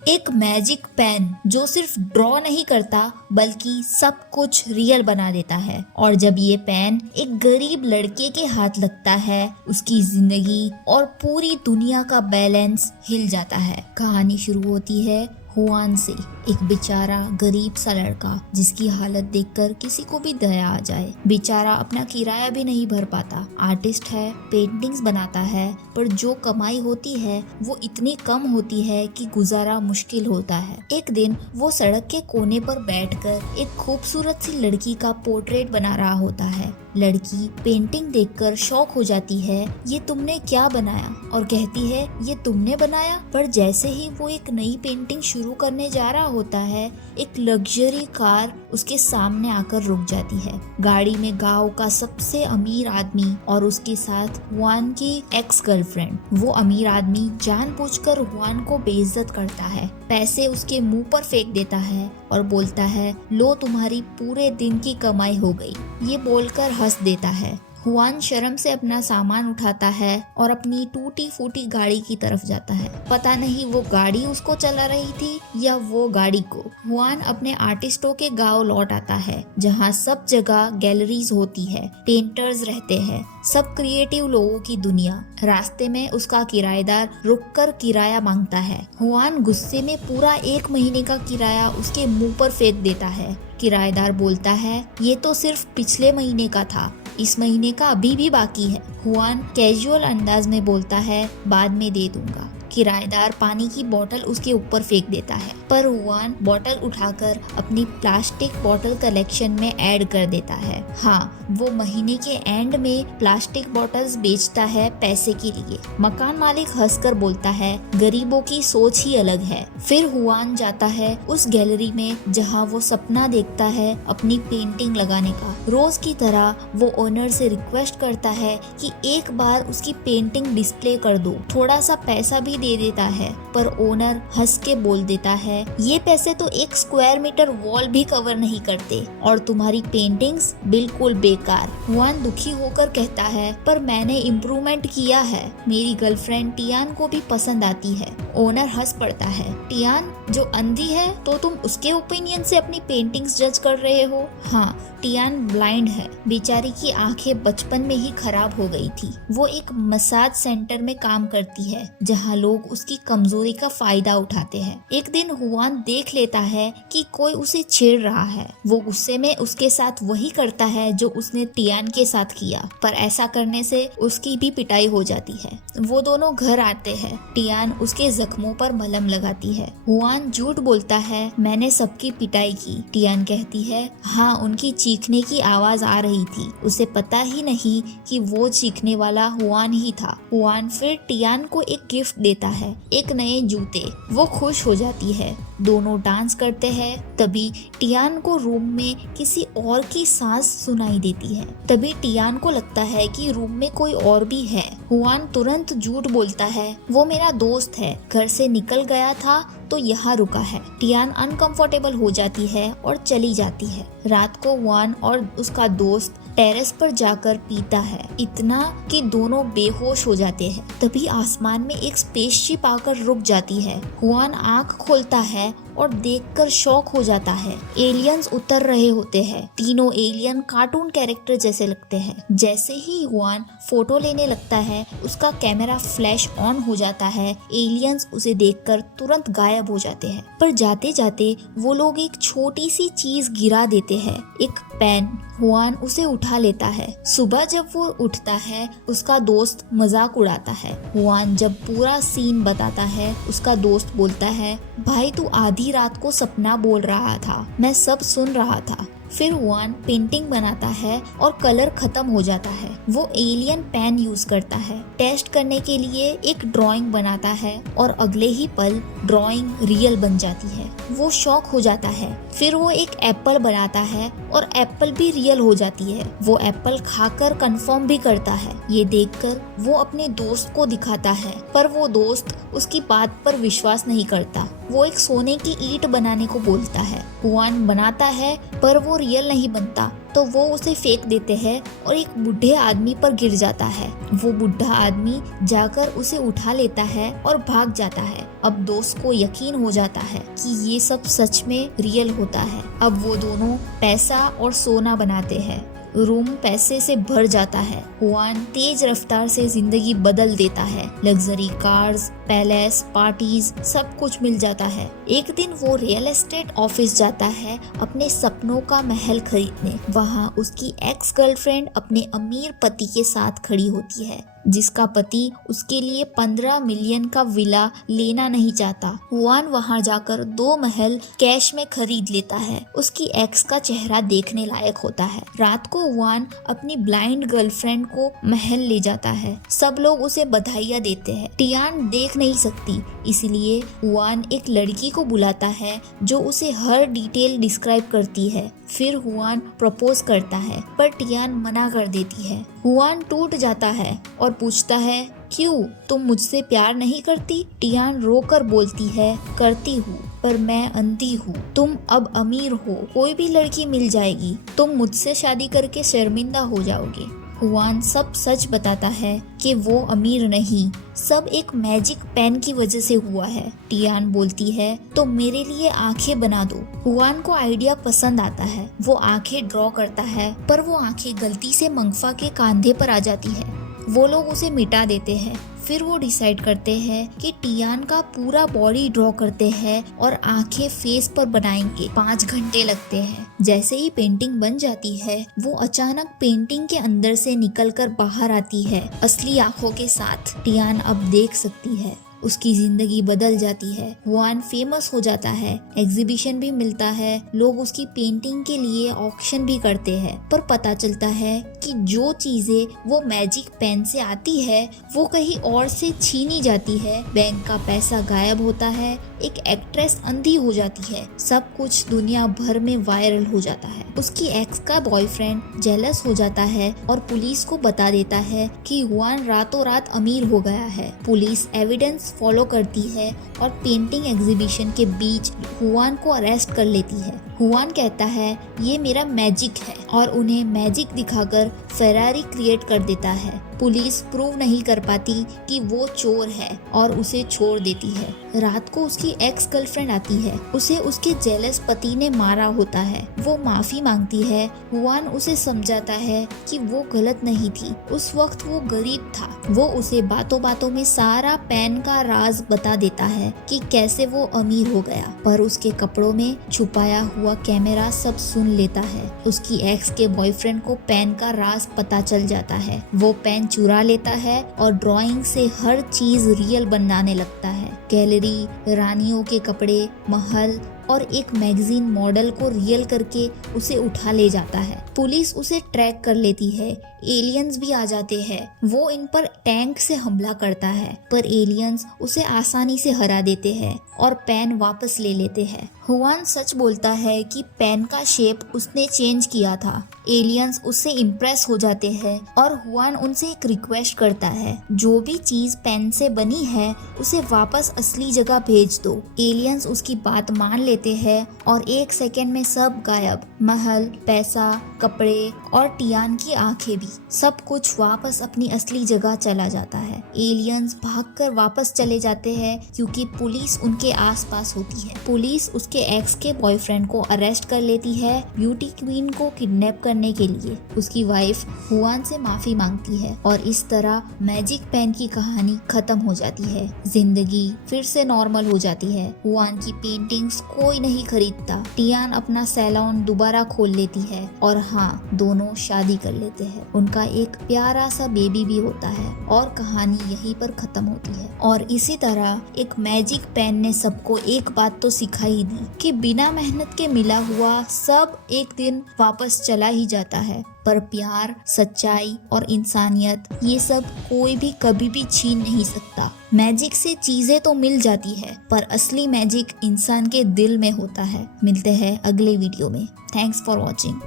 एक magic pen जो सिर्फ ड्रॉ नहीं करता बल्कि सब कुछ रियल बना देता है। और जब ये पेन एक गरीब लड़के के हाथ लगता है, उसकी जिंदगी और पूरी दुनिया का बैलेंस हिल जाता है। कहानी शुरू होती है हुआन से, एक बेचारा गरीब सा लड़का जिसकी हालत देखकर किसी को भी दया आ जाए। बेचारा अपना किराया भी नहीं भर पाता। आर्टिस्ट है, पेंटिंग्स बनाता है, पर जो कमाई होती है वो इतनी कम होती है कि गुजारा मुश्किल होता है। एक दिन वो सड़क के कोने पर बैठकर एक खूबसूरत सी लड़की का पोर्ट्रेट बना रहा होता है। लड़की पेंटिंग देखकर शॉक हो जाती है, ये तुमने क्या बनाया? और कहती है, ये तुमने बनाया? पर जैसे ही वो एक नई पेंटिंग शुरू करने जा रहा होता है, एक लग्जरी कार उसके सामने आकर रुक जाती है। गाड़ी में गांव का सबसे अमीर आदमी और उसके साथ हुआन की एक्स गर्लफ्रेंड। वो अमीर आदमी जानबूझकर हुआन को बेइज्जत करता है, पैसे उसके मुंह पर फेंक देता है और बोलता है, लो तुम्हारी पूरे दिन की कमाई हो गई। ये बोलकर हंस देता है। हुआन शर्म से अपना सामान उठाता है और अपनी टूटी फूटी गाड़ी की तरफ जाता है। पता नहीं वो गाड़ी उसको चला रही थी या वो गाड़ी को। हुआन अपने आर्टिस्टों के गांव लौट आता है, जहां सब जगह गैलरीज होती है, पेंटर्स रहते हैं, सब क्रिएटिव लोगों की दुनिया। रास्ते में उसका किराएदार रुककर किराया मांगता है। हुआन गुस्से में पूरा 1 महीने का किराया उसके मुंह पर फेंक देता है। किराएदार बोलता है, ये तो सिर्फ पिछले महीने का था, इस महीने का अभी भी बाकी है। हुआन कैजुअल अंदाज में बोलता है, बाद में दे दूंगा। किराएदार पानी की बोतल उसके ऊपर फेंक देता है, पर हुआन बोतल उठाकर अपनी प्लास्टिक बोतल कलेक्शन में ऐड कर देता है। हाँ, वो महीने के एंड में प्लास्टिक बोतल्स बेचता है पैसे के लिए। मकान मालिक हंसकर बोलता है, गरीबों की सोच ही अलग है। फिर हुआन जाता है उस गैलरी में जहाँ वो सपना देखता है अपनी पेंटिंग लगाने का। रोज की तरह वो ओनर से रिक्वेस्ट करता है कि एक बार उसकी पेंटिंग डिस्प्ले कर दो, थोड़ा सा पैसा भी दे देता है। पर ओनर हंस के बोल देता है, ये पैसे तो 1 स्क्वायर मीटर वॉल भी कवर नहीं करते और तुम्हारी पेंटिंग्स बिल्कुल बेकार। हुआन दुखी होकर कहता है, पर मैंने इम्प्रूवमेंट किया है, मेरी गर्लफ्रेंड टियान को भी पसंद आती है। ओनर हंस पड़ता है, टियान जो अंधी है तो तुम उसके ओपिनियन से अपनी पेंटिंग्स जज कर रहे हो? हाँ, टियान ब्लाइंड है, बेचारी की आंखें बचपन में ही खराब हो गई थी। वो एक मसाज सेंटर में काम करती है जहाँ लोग उसकी कमजोरी का फायदा उठाते हैं। एक दिन हुआन देख लेता है कि कोई उसे छेड़ रहा है। वो गुस्से में उसके साथ वही करता है जो उसने टियान के साथ किया, पर ऐसा करने से उसकी भी पिटाई हो जाती है। वो दोनों घर आते हैं। टियान उसके जख्मों पर मलहम लगाती है। हुआन झूठ बोलता है, मैंने सबकी पिटाई की। टियान कहती है, हाँ, उनकी चीखने की आवाज आ रही थी, उसे पता ही नहीं कि वो चीखने वाला हुआन ही था। हुआन फिर टियान को एक गिफ्ट देता है, एक नए जूते। वो खुश हो जाती है। दोनों डांस करते हैं। तभी टियान को रूम में किसी और की सांस सुनाई देती है। तभी टियान को लगता है कि रूम में कोई और भी है। हुआन तुरंत झूठ बोलता है, वो मेरा दोस्त है, घर से निकल गया था तो यहाँ रुका है। टियान अनकंफर्टेबल हो जाती है और चली जाती है। रात को हुआन और उसका दोस्त टेरेस पर जाकर पीता है, इतना कि दोनों बेहोश हो जाते हैं। तभी आसमान में एक स्पेसशिप आकर रुक जाती है। हुआन आंख खोलता है और देखकर शॉक हो जाता है। एलियंस उतर रहे होते हैं। तीनों एलियन कार्टून कैरेक्टर जैसे लगते हैं। जैसे ही हुआन फोटो लेने लगता है, उसका कैमरा फ्लैश ऑन हो जाता है। एलियंस उसे देखकर तुरंत गायब हो जाते हैं। पर जाते जाते वो लोग एक छोटी सी चीज गिरा देते हैं, एक पेन। हुआन उसे उठा लेता है। सुबह जब वो उठता है, उसका दोस्त मजाक उड़ाता है। हुआन जब पूरा सीन बताता है, उसका दोस्त बोलता है, भाई तू आधी रात को सपना बोल रहा था, मैं सब सुन रहा था। फिर हुआन पेंटिंग बनाता है और कलर खत्म हो जाता है। वो एलियन पेन यूज करता है। टेस्ट करने के लिए एक ड्राइंग बनाता है और अगले ही पल ड्राइंग रियल बन जाती है। वो शॉक हो जाता है। फिर वो एक एप्पल बनाता है और एप्पल भी रियल हो जाती है। वो एप्पल खाकर कंफर्म भी करता है। ये देखकर वो अपने दोस्त को दिखाता है, पर वो दोस्त उसकी बात पर विश्वास नहीं करता। वो एक सोने की ईंट बनाने को बोलता है। हुआन बनाता है पर वो रियल नहीं बनता, तो वो उसे फेंक देते हैं और एक बूढ़े आदमी पर गिर जाता है। वो बूढ़ा आदमी जाकर उसे उठा लेता है और भाग जाता है। अब दोस्त को यकीन हो जाता है कि ये सब सच में रियल होता है। अब वो दोनों पैसा और सोना बनाते हैं। रूम पैसे से भर जाता है। हुआन तेज रफ्तार से जिंदगी बदल देता है। लग्जरी कार्स, पैलेस, पार्टीज, सब कुछ मिल जाता है। एक दिन वो रियल एस्टेट ऑफिस जाता है अपने सपनों का महल खरीदने। वहाँ उसकी एक्स गर्लफ्रेंड अपने अमीर पति के साथ खड़ी होती है, जिसका पति उसके लिए 15 मिलियन का विला लेना नहीं चाहता। हुआन वहां जाकर 2 महल कैश में खरीद लेता है। उसकी एक्स का चेहरा देखने लायक होता है। रात को हुआन अपनी ब्लाइंड गर्लफ्रेंड को महल ले जाता है। सब लोग उसे बधाइयाँ देते हैं। टियान देख नहीं सकती, इसलिए हुआन एक लड़की को बुलाता है जो उसे हर डिटेल डिस्क्राइब करती है। फिर हुआन प्रपोज करता है पर टियान मना कर देती है। हुआन टूट जाता है और पूछता है, क्यों, तुम मुझसे प्यार नहीं करती? टियान रोकर बोलती है, करती हूँ पर मैं अंधी हूँ। तुम अब अमीर हो, कोई भी लड़की मिल जाएगी। तुम मुझसे शादी करके शर्मिंदा हो जाओगे। हुआन सब सच बताता है कि वो अमीर नहीं, सब एक मैजिक पेन की वजह से हुआ है। टियान बोलती है, तो मेरे लिए आंखें बना दो। हुआन को आइडिया पसंद आता है। वो आंखें ड्रॉ करता है पर वो आंखें गलती से मंगफा के कंधे पर आ जाती है। वो लोग उसे मिटा देते हैं। फिर वो डिसाइड करते हैं कि टियान का पूरा बॉडी ड्रॉ करते हैं और आंखें फेस पर बनाएंगे। 5 घंटे लगते हैं। जैसे ही पेंटिंग बन जाती है, वो अचानक पेंटिंग के अंदर से निकलकर बाहर आती है असली आंखों के साथ। टियान अब देख सकती है। उसकी जिंदगी बदल जाती है। हुआन फेमस हो जाता है, एग्जीबिशन भी मिलता है, लोग उसकी पेंटिंग के लिए ऑक्शन भी करते हैं। पर पता चलता है कि जो चीजें वो मैजिक पेन से आती है वो कहीं और से छीनी जाती है। बैंक का पैसा गायब होता है, एक एक्ट्रेस अंधी हो जाती है, सब कुछ दुनिया भर में वायरल हो जाता है। उसकी एक्स का बॉयफ्रेंड जेलस हो जाता है और पुलिस को बता देता है कि हुआन रातों रात अमीर हो गया है। पुलिस एविडेंस फॉलो करती है और पेंटिंग एग्जीबिशन के बीच हुआन को अरेस्ट कर लेती है। हुआन कहता है, ये मेरा मैजिक है, और उन्हें मैजिक दिखाकर फेरारी क्रिएट कर देता है। पुलिस प्रूव नहीं कर पाती कि वो चोर है और उसे छोड़ देती है। रात को उसकी एक्स गर्लफ्रेंड आती है। उसे उसके जेलस पति ने मारा होता है। वो माफी मांगती है। हुआन उसे समझाता है कि वो गलत नहीं थी, उस वक्त वो गरीब था। वो उसे बातों बातों में सारा पेन का राज बता देता है कि कैसे वो अमीर हो गया, पर उसके कपड़ों में छुपाया हुआ कैमरा सब सुन लेता है। उसकी एक्स के बॉयफ्रेंड को पेन का राज पता चल जाता है। वो पेन चुरा लेता है और ड्राइंग से हर चीज रियल बनाने लगता है। गैलरी, रानियों के कपड़े, महल और एक मैगजीन मॉडल को रियल करके उसे उठा ले जाता है। पुलिस उसे ट्रैक कर लेती है। एलियंस भी आ जाते हैं। वो इन पर टैंक से हमला करता है, पर एलियंस उसे आसानी से हरा देते हैं और पेन वापस ले लेते हैं। हुआन सच बोलता है कि पेन का शेप उसने चेंज किया था। एलियंस उससे इम्प्रेस हो जाते हैं और हुआन उनसे एक रिक्वेस्ट करता है, जो भी चीज पेन से बनी है उसे वापस असली जगह भेज दो। एलियंस उसकी बात मान लेते हैं और 1 सेकेंड में सब गायब। महल, पैसा, कपड़े और टियान की आंखें भी, सब कुछ वापस अपनी असली जगह चला जाता है। एलियंस भागकर वापस चले जाते हैं क्योंकि पुलिस उनके आसपास होती है। पुलिस उसके एक्स के बॉयफ्रेंड को अरेस्ट कर लेती है ब्यूटी क्वीन को किडनैप करने के लिए। उसकी वाइफ हुआन से माफी मांगती है और इस तरह मैजिक पेन की कहानी खत्म हो जाती है। जिंदगी फिर से नॉर्मल हो जाती है। हुआन की पेंटिंग्स कोई नहीं खरीदता। टियान अपना सैलून दोबारा खोल लेती है और हाँ, दोनों शादी कर लेते हैं। उनका एक प्यारा सा बेबी भी होता है और कहानी यहीं पर खत्म होती है। और इसी तरह एक मैजिक पेन ने सबको एक बात तो सिखाई दी कि बिना मेहनत के मिला हुआ सब एक दिन वापस चला ही जाता है, पर प्यार, सच्चाई और इंसानियत ये सब कोई भी कभी भी छीन नहीं सकता। मैजिक से चीजें तो मिल जाती है, पर असली मैजिक इंसान के दिल में होता है। मिलते हैं अगले वीडियो में। Thanks for watching.